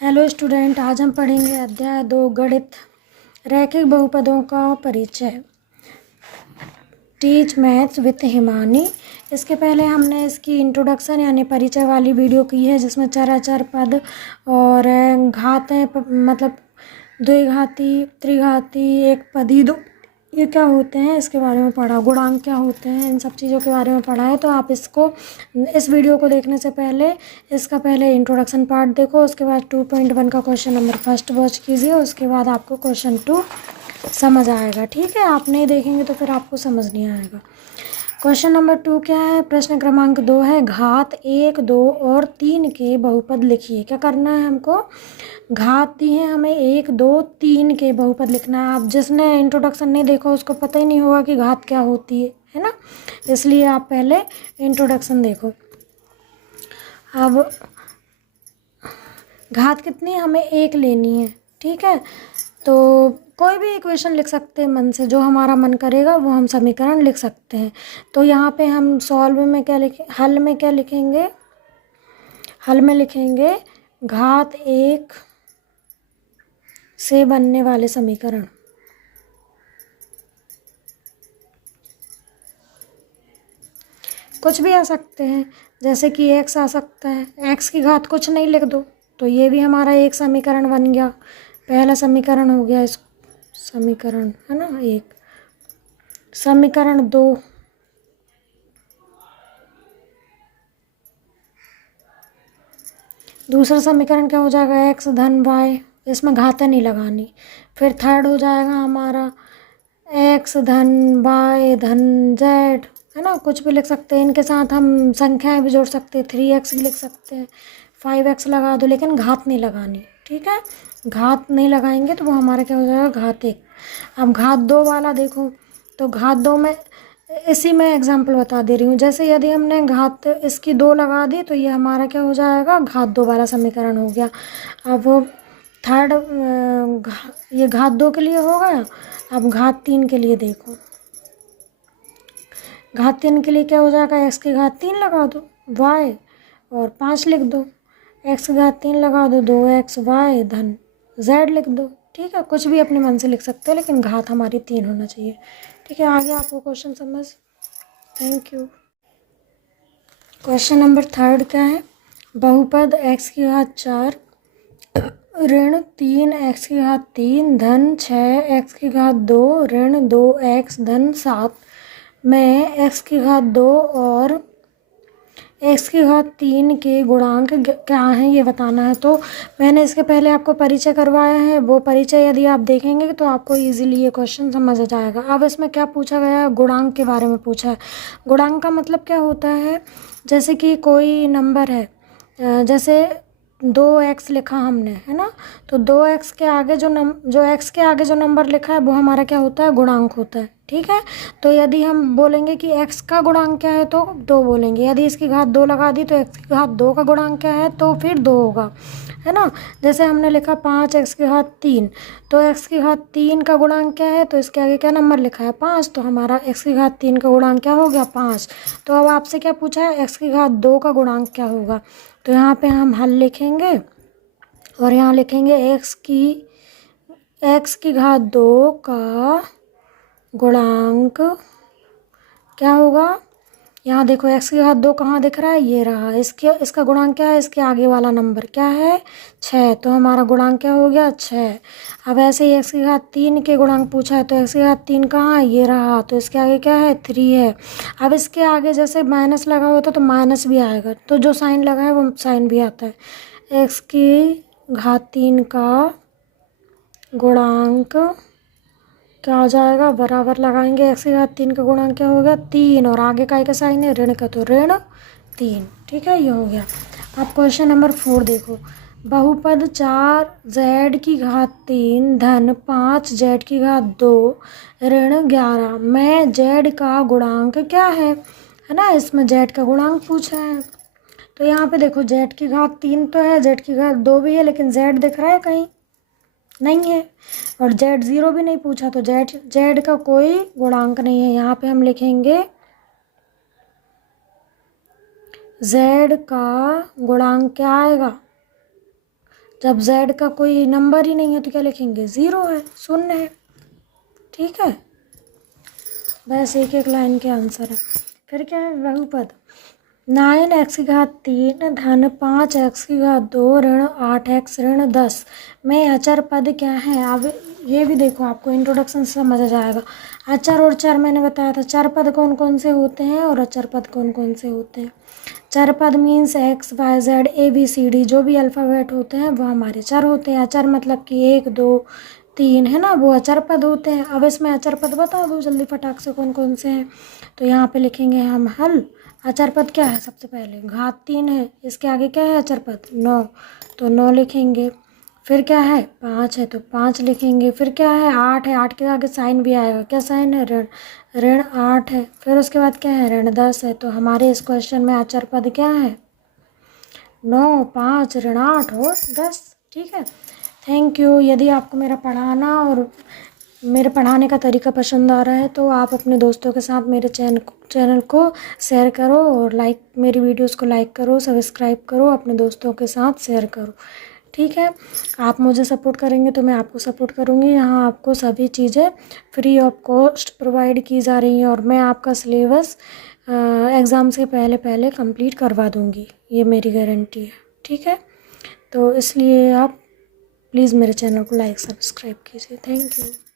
Hello student, आज हम पढ़ेंगे अध्याय 2 गणित रैखिक बहुपदों का परिचय। Teach maths with Himani. इसके पहले हमने इसकी इंट्रोडक्शन यानी परिचय वाली वीडियो की है, जिसमें चराचर पद और घातें मतलब द्विघाती, त्रिघाती, एक पदी, दो, ये क्या होते हैं इसके बारे में पढ़ा। गुणांक क्या होते हैं, इन सब चीज़ों के बारे में पढ़ा है। तो आप इस वीडियो को देखने से पहले इसका पहले इंट्रोडक्शन पार्ट देखो, उसके बाद 2.1 का क्वेश्चन नंबर फर्स्ट वॉच कीजिए, उसके बाद आपको क्वेश्चन 2 समझ आएगा। ठीक है, आप नहीं देखेंगे तो फिर आपको समझ नहीं आएगा। क्वेश्चन नंबर 2 क्या है? प्रश्न क्रमांक 2 है, घात 1, 2 और 3 के बहुपद लिखिए। क्या करना है हमको? घात दी है हमें 1, 2, 3 के बहुपद लिखना है। आप जिसने इंट्रोडक्शन नहीं देखा उसको पता ही नहीं होगा कि घात क्या होती है ना, इसलिए आप पहले इंट्रोडक्शन देखो। अब घात कितनी, हमें 1 लेनी है। ठीक है, तो कोई भी इक्वेशन लिख सकते हैं मन से, जो हमारा मन करेगा वो हम समीकरण लिख सकते हैं। तो यहाँ पे हम सॉल्व में क्या लिखें, हल में क्या लिखेंगे? हल में लिखेंगे घात 1 से बनने वाले समीकरण। कुछ भी आ सकते हैं, जैसे कि x आ सकता है, x की घात कुछ नहीं लिख दो तो ये भी हमारा एक समीकरण बन गया। पहला समीकरण हो गया, इस समीकरण है ना एक। समीकरण 2, दूसरा समीकरण क्या हो जाएगा? x धन y, इसमें घातें नहीं लगानी। फिर थर्ड हो जाएगा हमारा x धन y धन z, है ना, कुछ भी लिख सकते हैं। इनके साथ हम संख्याएं भी जोड़ सकते हैं, 3x भी लिख सकते हैं, 5x लगा दो, लेकिन घात नहीं लगानी। ठीक है, घात नहीं लगाएंगे तो वो हमारा क्या हो जाएगा? घात 1। अब घात 2 वाला देखो, तो घात 2 में इसी में एग्जाम्पल बता दे रही हूँ। जैसे यदि हमने घात इसकी 2 लगा दी तो ये हमारा क्या हो जाएगा? घात 2 वाला समीकरण हो गया। अब थर्ड ये घात 2 के लिए हो गया। अब घात 3 के लिए देखो, घात 3 के लिए क्या हो जाएगा? x की घात 3 लगा दो, y और 5 लिख दो, x की घात 3 लगा दो, 2x y धन z लिख दो। ठीक है, कुछ भी अपने मन से लिख सकते हैं, लेकिन घात हमारी 3 होना चाहिए। ठीक है, आगे आपको क्वेश्चन समझ। Thank you. क्वेश्चन नंबर 3 क्या है? बहुपद x की घात 4 ऋण 3x की घात 3 धन 6x की घात 2 ऋण 2x धन 7 में x की घात 2 और x की घात 3 के गुणांक क्या हैं ये बताना है। तो मैंने इसके पहले आपको परिचय करवाया है, वो परिचय यदि आप देखेंगे तो आपको इजीली ये क्वेश्चन समझ आ जाएगा। अब इसमें क्या पूछा गया है? गुणांक के बारे में पूछा है। गुणांक का मतलब क्या होता है? जैसे कि कोई नंबर है, जैसे 2x लिखा हमने, है ना, तो 2x के आगे जो x के आगे जो नंबर लिखा है वो हमारा क्या होता है? गुणांक होता है। ठीक है, तो यदि हम बोलेंगे कि x का गुणांक क्या है तो 2 बोलेंगे। यदि इसकी घात 2 लगा दी तो x की घात 2 का गुणांक क्या है तो फिर 2 होगा, है ना। जैसे हमने लिखा 5x की घात 3, तो x की घात 3 का गुणांक क्या है तो इसके आगे क्या नंबर लिखा है? 5, तो हमारा x की घात 3 का गुणांक क्या हो गया? 5। तो अब आपसे क्या पूछा है? x की घात 2 का गुणांक क्या होगा? तो यहाँ पे हम हल लिखेंगे और यहाँ लिखेंगे x की घात 2 का गुणांक क्या होगा? यहाँ देखो x की घात 2 कहाँ दिख रहा है? ये रहा। इसका गुणांक क्या है? इसके आगे वाला नंबर क्या है? 6, तो हमारा गुणांक क्या हो गया? 6। अब ऐसे ही x की घात 3 के गुणांक पूछा है, तो x की घात 3 कहाँ है? ये रहा, तो इसके आगे क्या है? 3 है। अब इसके आगे जैसे माइनस लगा होता तो माइनस भी आएगा, तो जो साइन लगा है वो साइन भी आता है। x की घात 3 का गुणांक क्या हो जाएगा? बराबर लगाएंगे, x की घात 3 का गुणांक क्या हो गया? 3, और आगे का एक साइन है ऋण का, तो ऋण 3। ठीक है, ये हो गया। अब क्वेश्चन नंबर 4 देखो, बहुपद 4z की घात 3 धन 5z की घात 2 ऋण 11 में z का गुणांक क्या है ना। इसमें z का गुणांक पूछा है, तो यहाँ पे देखो z की घात 3 तो है, z की घात 2 भी है, लेकिन z दिख रहा है कहीं? नहीं है। और z0 भी नहीं पूछा, तो z का कोई गुणांक नहीं है। यहाँ पे हम लिखेंगे z का गुणांक क्या आएगा? जब z का कोई नंबर ही नहीं है तो क्या लिखेंगे, 0 है, शून्य है। ठीक है, बस एक एक लाइन के आंसर है। फिर क्या है, बहुपद 9x3 धन 5x2 ऋण 8x ऋण 10 में अचर पद क्या है। अब ये भी देखो, आपको इंट्रोडक्शन से समझ आ जाएगा। अचर और चर मैंने बताया था, चर पद कौन कौन से होते हैं और अचर पद कौन कौन से होते हैं। चर पद means x y z a b c d जो भी अल्फ़ाबेट होते हैं वो हमारे चर होते हैं। अचर मतलब कि 1 2 3 है ना, वो अचर पद होते हैं। अब इसमें अचर पद बता दो जल्दी फटाक से कौन कौन से हैं। तो यहाँ पे लिखेंगे हम हल। अचर पद क्या है, सबसे पहले घात 3 है, इसके आगे क्या है अचर पद 9, तो 9 लिखेंगे। फिर क्या है 5 है तो 5 लिखेंगे। फिर क्या है 8 है, 8 के आगे साइन भी आएगा, क्या साइन है, ऋण, ऋण 8 है। फिर उसके बाद क्या है ऋण 10 है। तो हमारे इस क्वेश्चन में अचर पद क्या है, 9 5 ऋण 8 और 10। ठीक है, थैंक यू। यदि आपको मेरा पढ़ाना और मेरे पढ़ाने का तरीका पसंद आ रहा है तो आप अपने दोस्तों के साथ मेरे चैनल को शेयर करो और मेरी वीडियोस को लाइक करो, सब्सक्राइब करो, अपने दोस्तों के साथ शेयर करो। ठीक है, आप मुझे सपोर्ट करेंगे तो मैं आपको सपोर्ट करूँगी। यहाँ आपको सभी चीज़ें फ्री ऑफ कॉस्ट प्रोवाइड की जा रही हैं और मैं आपका सिलेबस एग्ज़ाम से पहले पहले कंप्लीट करवा दूँगी, ये मेरी गारंटी है। ठीक है, तो इसलिए आप प्लीज़ मेरे चैनल को लाइक सब्सक्राइब कीजिए। Thank you.